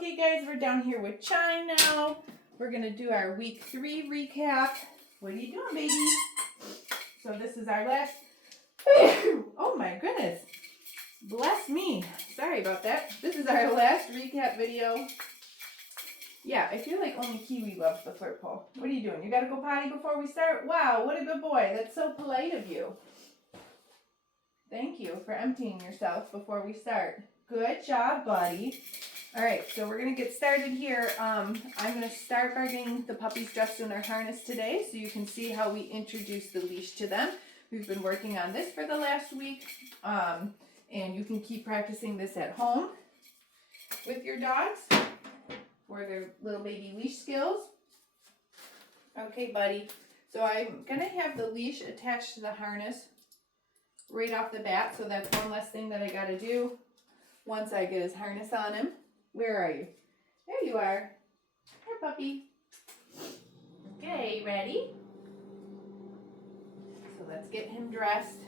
Okay guys, we're down here with Chai now. We're gonna do our week 3 recap. What are you doing, baby? So this is our last, oh my goodness. Bless me. Sorry about that. This is our last recap video. Yeah, I feel like only Kiwi loves the flirt pole. What are you doing? You gotta go potty before we start? Wow, what a good boy. That's so polite of you. Thank you for emptying yourself before we start. Good job, buddy. All right, so we're gonna get started here. I'm gonna start by getting the puppies dressed in their harness today so you can see how we introduce the leash to them. We've been working on this for the last week, and you can keep practicing this at home with your dogs for their little baby leash skills. Okay, buddy, so I'm gonna have the leash attached to the harness right off the bat, so that's one less thing that I gotta do once I get his harness on him. Where are you? There you are. Here, puppy. Okay, ready? So let's get him dressed.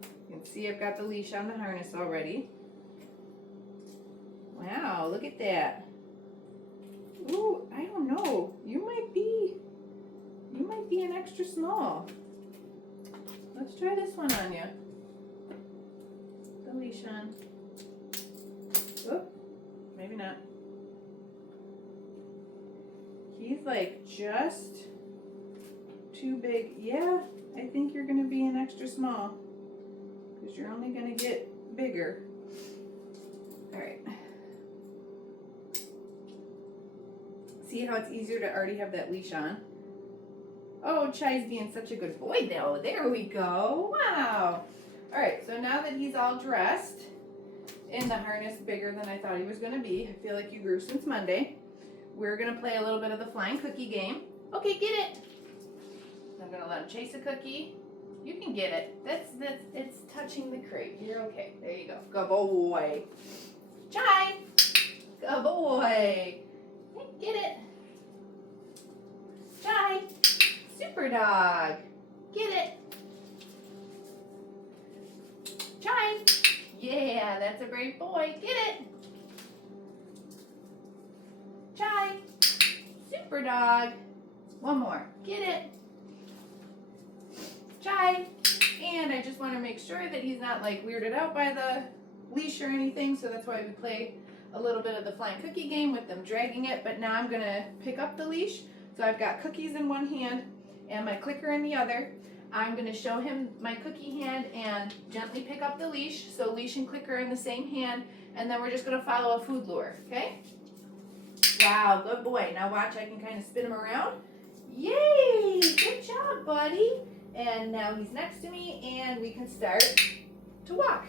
You can see I've got the leash on the harness already. Wow, look at that. Ooh, I don't know. You might be an extra small. Let's try this one on you. The leash on. Oop, maybe not. He's like just too big. Yeah, I think you're gonna be an extra small because you're only gonna get bigger. All right. See how it's easier to already have that leash on? Oh, Chai's being such a good boy though. There we go. Wow. All right, so now that he's all dressed in the harness, bigger than I thought he was gonna be, I feel like you grew since Monday, we're gonna play a little bit of the flying cookie game. Okay, get it. I'm gonna let him chase a cookie. You can get it. It's touching the crate. You're okay. There you go. Good boy. Chai. Good boy. Get it. Chai. Super dog. Get it. Chai. Yeah, that's a great boy. Get it. Chai. Super dog. One more. Get it. Chai. And I just want to make sure that he's not like weirded out by the leash or anything, so that's why we play a little bit of the flying cookie game with them dragging it. But now I'm going to pick up the leash. So I've got cookies in one hand and my clicker in the other. I'm going to show him my cookie hand and gently pick up the leash. So leash and clicker in the same hand. And then we're just going to follow a food lure, okay? Wow, good boy. Now watch, I can kind of spin him around. Yay! Good job, buddy. And now he's next to me and we can start to walk.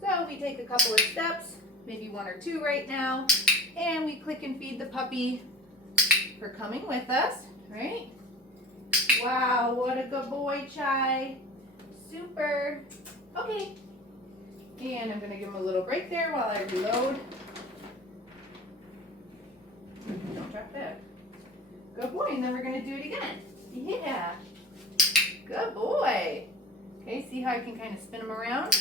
So we take a couple of steps, maybe 1 or 2 right now. And we click and feed the puppy for coming with us, right? Wow, what a good boy, Chai. Super. Okay. And I'm going to give him a little break there while I reload. Don't drop that. Good boy, and then we're going to do it again. Yeah. Good boy. Okay, see how I can kind of spin him around?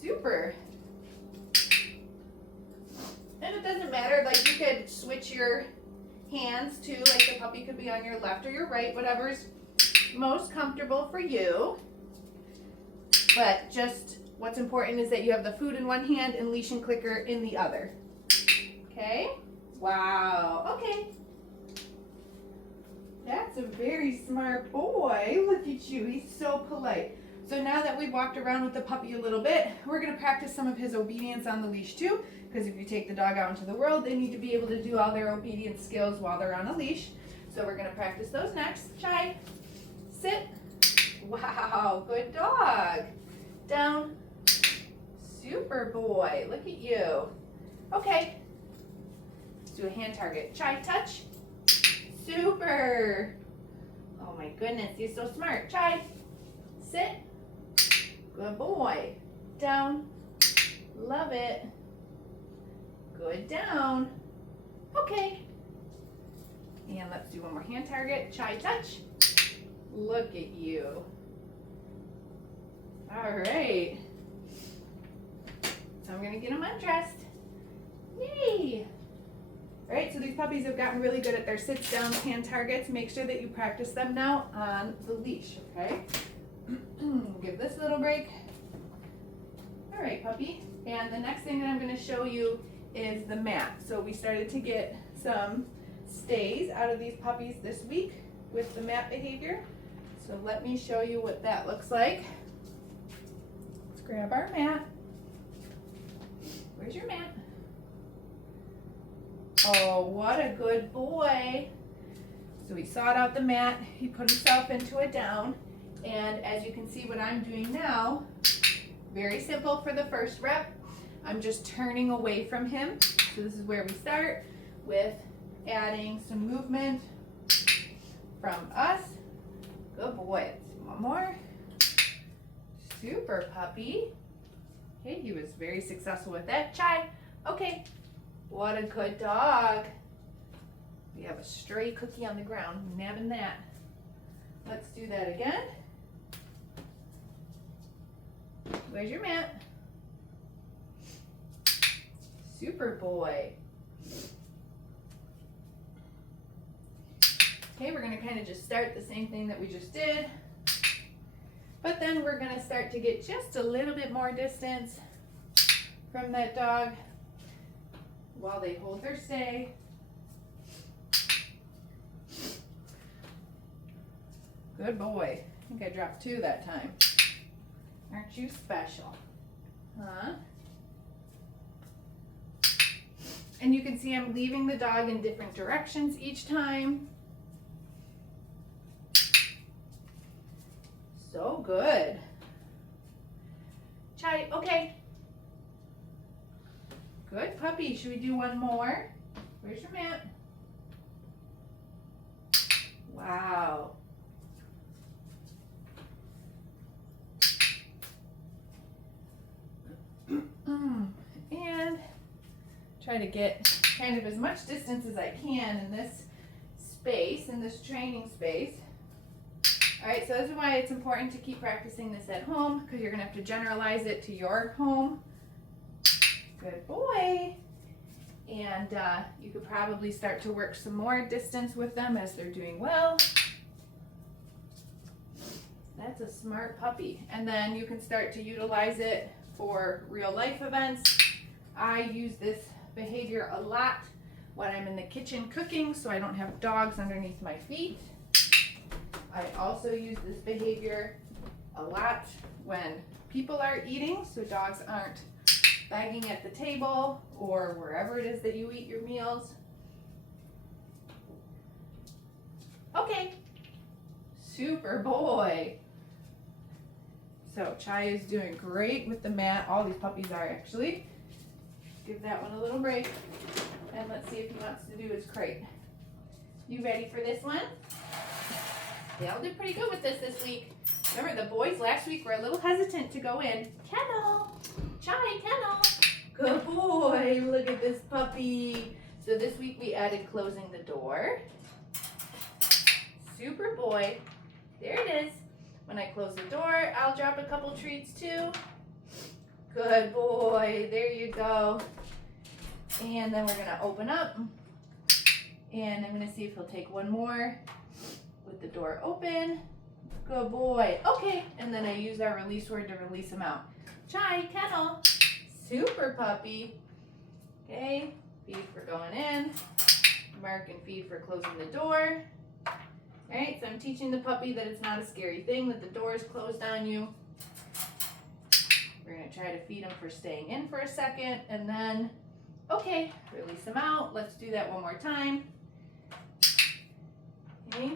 Super. And it doesn't matter, like you could switch your hands too, like the puppy could be on your left or your right, whatever's most comfortable for you. But just what's important is that you have the food in one hand and leash and clicker in the other. Okay? Wow. Okay. That's a very smart boy. Look at you. He's so polite. So now that we've walked around with the puppy a little bit, we're going to practice some of his obedience on the leash too. Because if you take the dog out into the world, they need to be able to do all their obedience skills while they're on a leash. So we're going to practice those next. Chai. Sit. Wow, good dog. Down. Super boy. Look at you. Okay. Let's do a hand target. Chai, touch. Super. Oh my goodness, he's so smart. Chai. Sit. Good boy. Down. Love it. Good, down. Okay. And let's do one more hand target. Chai, touch. Look at you. All right. So I'm going to get him undressed. Yay! All right, so these puppies have gotten really good at their sits, downs, hand targets. Make sure that you practice them now on the leash, okay? Give this a little break. All right, puppy. And the next thing that I'm going to show you is the mat. So we started to get some stays out of these puppies this week with the mat behavior. So let me show you what that looks like. Let's grab our mat. Where's your mat? Oh, what a good boy. So he sought out the mat, he put himself into a down, and as you can see what I'm doing now, very simple for the first rep. I'm just turning away from him. So this is where we start with adding some movement from us. Good boy. One more. Super puppy. Okay, he was very successful with that. Chai. Okay. What a good dog. We have a stray cookie on the ground. Nabbing that. Let's do that again. Where's your mat? Super boy. Okay, we're going to kind of just start the same thing that we just did. But then we're going to start to get just a little bit more distance from that dog while they hold their stay. Good boy. I think I dropped 2 that time. Aren't you special? Huh? And you can see I'm leaving the dog in different directions each time. So good. Chai, okay. Good puppy. Should we do one more? Where's your mat? Wow. And try to get kind of as much distance as I can in this space, in this training space. All right, so this is why it's important to keep practicing this at home, because you're going to have to generalize it to your home. Good boy. And you could probably start to work some more distance with them as they're doing well. That's a smart puppy. And then you can start to utilize it for real life events. I use this behavior a lot when I'm in the kitchen cooking, so I don't have dogs underneath my feet. I also use this behavior a lot when people are eating, so dogs aren't bagging at the table or wherever it is that you eat your meals. Okay, super boy. So Chai is doing great with the mat. All these puppies are actually. Give that one a little break. And let's see if he wants to do his crate. You ready for this one? They all did pretty good with this week. Remember, the boys last week were a little hesitant to go in. Kennel! Chai, kennel! Good boy! Look at this puppy. So this week we added closing the door. Super boy. There it is. When I close the door, I'll drop a couple treats too. Good boy. There you go. And then we're going to open up. And I'm going to see if he'll take one more with the door open. Good boy. Okay. And then I use our release word to release him out. Chai, kennel. Super puppy. Okay. Feed for going in. Mark and feed for closing the door. All right, so I'm teaching the puppy that it's not a scary thing, that the door is closed on you. We're going to try to feed him for staying in for a second, and then, okay, release him out. Let's do that one more time. Okay.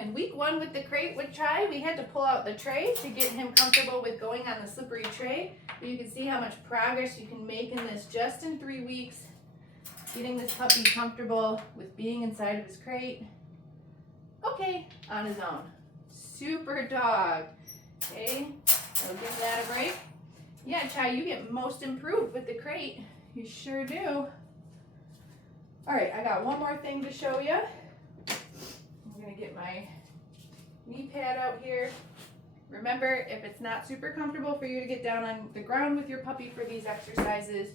And week 1 with the crate with Chai, we had to pull out the tray to get him comfortable with going on the slippery tray. But you can see how much progress you can make in this just in 3 weeks. Getting this puppy comfortable with being inside of his crate. Okay, on his own. Super dog. Okay, so give that a break. Yeah, Chai, you get most improved with the crate. You sure do. All right, I got one more thing to show you. I'm gonna get my knee pad out here. Remember, if it's not super comfortable for you to get down on the ground with your puppy for these exercises,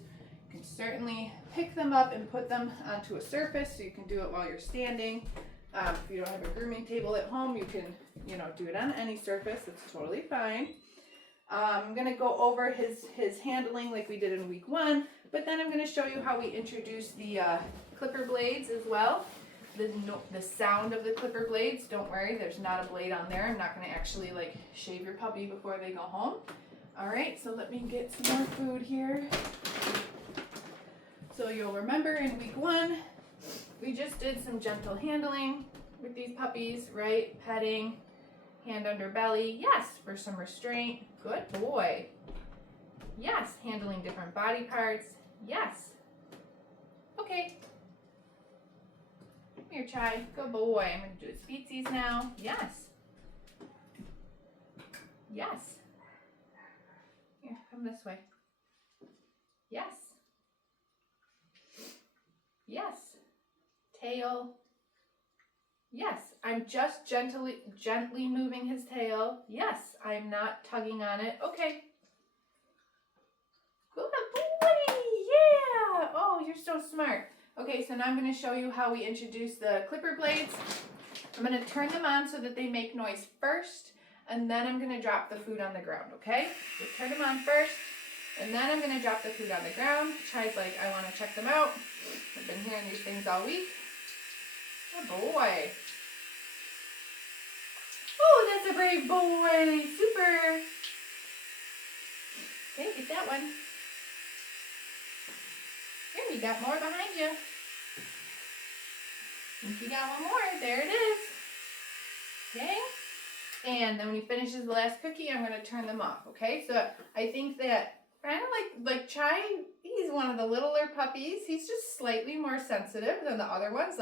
You can certainly pick them up and put them onto a surface, so you can do it while you're standing. If you don't have a grooming table at home, you can, do it on any surface. It's totally fine. I'm going to go over his handling like we did in week 1, but then I'm going to show you how we introduce the clipper blades as well. The sound of the clipper blades, don't worry, there's not a blade on there. I'm not going to actually shave your puppy before they go home. All right, so let me get some more food here. So you'll remember in week 1, we just did some gentle handling with these puppies, right? Petting, hand under belly, yes, for some restraint, good boy. Yes, handling different body parts, yes. Okay. Come here, Chai, good boy. I'm gonna do his feetsies now, yes. Yes. Here, come this way. Yes. Yes. Tail. Yes, I'm just gently moving his tail. Yes, I'm not tugging on it. Okay. Good boy. Yeah. Oh, you're so smart. Okay, so now I'm going to show you how we introduce the clipper blades. I'm going to turn them on so that they make noise first, and then I'm going to drop the food on the ground, okay? So turn them on first, and then I'm going to drop the food on the ground. Chai's like, I want to check them out. I've been hearing these things all week. Good boy. Oh, that's a brave boy. Super. Okay, get that one. Here, we got more behind you. I think you got one more. There it is. Okay. And then when he finishes the last cookie, I'm going to turn them off. Okay. So I think that kind of like Chai, he's one of the littler puppies. He's just slightly more sensitive than the other ones.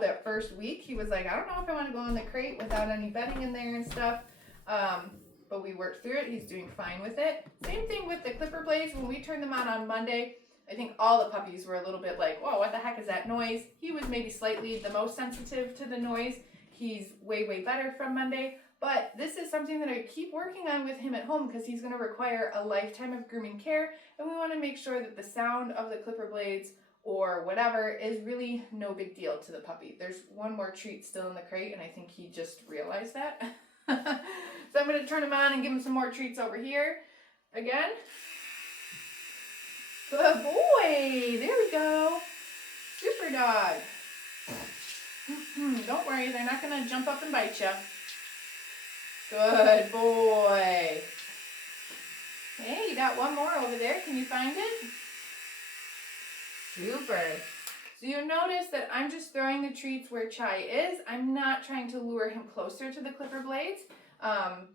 That first week, he was like, I don't know if I want to go in the crate without any bedding in there and stuff. But we worked through it. He's doing fine with it. Same thing with the clipper blades. When we turned them on Monday, I think all the puppies were a little bit like, whoa, what the heck is that noise? He was maybe slightly the most sensitive to the noise. He's way, way better from Monday. But this is something that I keep working on with him at home because he's going to require a lifetime of grooming care. And we want to make sure that the sound of the clipper blades or whatever is really no big deal to the puppy. There's one more treat still in the crate, and I think he just realized that. So I'm going to turn him on and give him some more treats over here. Again. Good boy. There we go. Super dog. Don't worry, they're not going to jump up and bite you. Good boy. Hey, you got one more over there. Can you find it? Super. So you notice that I'm just throwing the treats where Chai is. I'm not trying to lure him closer to the clipper blades.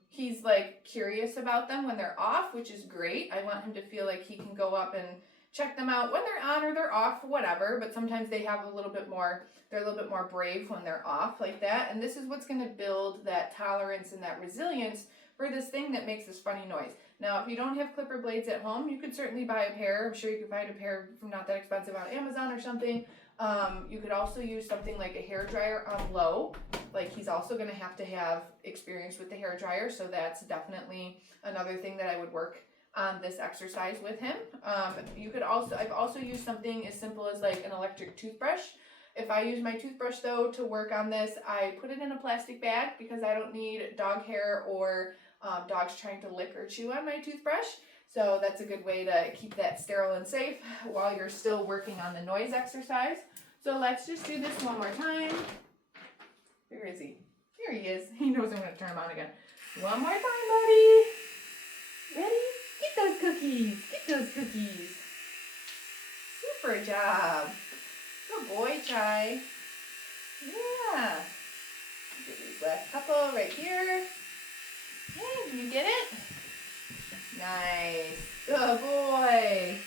He's curious about them when they're off, which is great. I want him to feel like he can go up and check them out when they're on or they're off, whatever. But sometimes they have they're a little bit more brave when they're off like that. And this is what's going to build that tolerance and that resilience for this thing that makes this funny noise. Now, if you don't have clipper blades at home, you could certainly buy a pair. I'm sure you could find a pair from not that expensive on Amazon or something. You could also use something like a hair dryer on low. He's also going to have experience with the hair dryer, so that's definitely another thing that I would work on this exercise with him. I've also used something as simple as an electric toothbrush. If I use my toothbrush though to work on this, I put it in a plastic bag because I don't need dog hair or dogs trying to lick or chew on my toothbrush. So that's a good way to keep that sterile and safe while you're still working on the noise exercise. So let's just do this one more time. Where is he? Here he is. He knows I'm going to turn him on again. One more time, buddy. Ready? Get those cookies. Get those cookies. Super job. Good boy, Chai. Yeah. Get these last couple right here. Hey, can you get it? Nice. Good boy.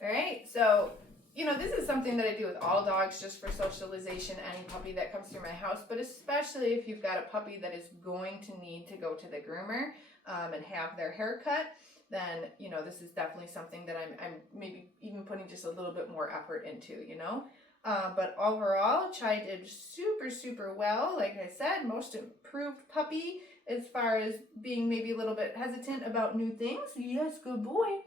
All right, so, this is something that I do with all dogs just for socialization, any puppy that comes through my house, but especially if you've got a puppy that is going to need to go to the groomer and have their hair cut, then, this is definitely something that I'm maybe even putting just a little bit more effort into, But overall, Chai did super, super well. Like I said, most improved puppy as far as being maybe a little bit hesitant about new things. Yes, good boy.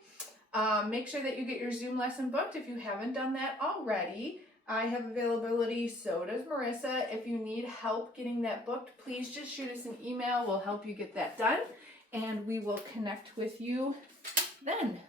Make sure that you get your Zoom lesson booked if you haven't done that already. I have availability, so does Marissa. If you need help getting that booked, please just shoot us an email. We'll help you get that done, and we will connect with you then.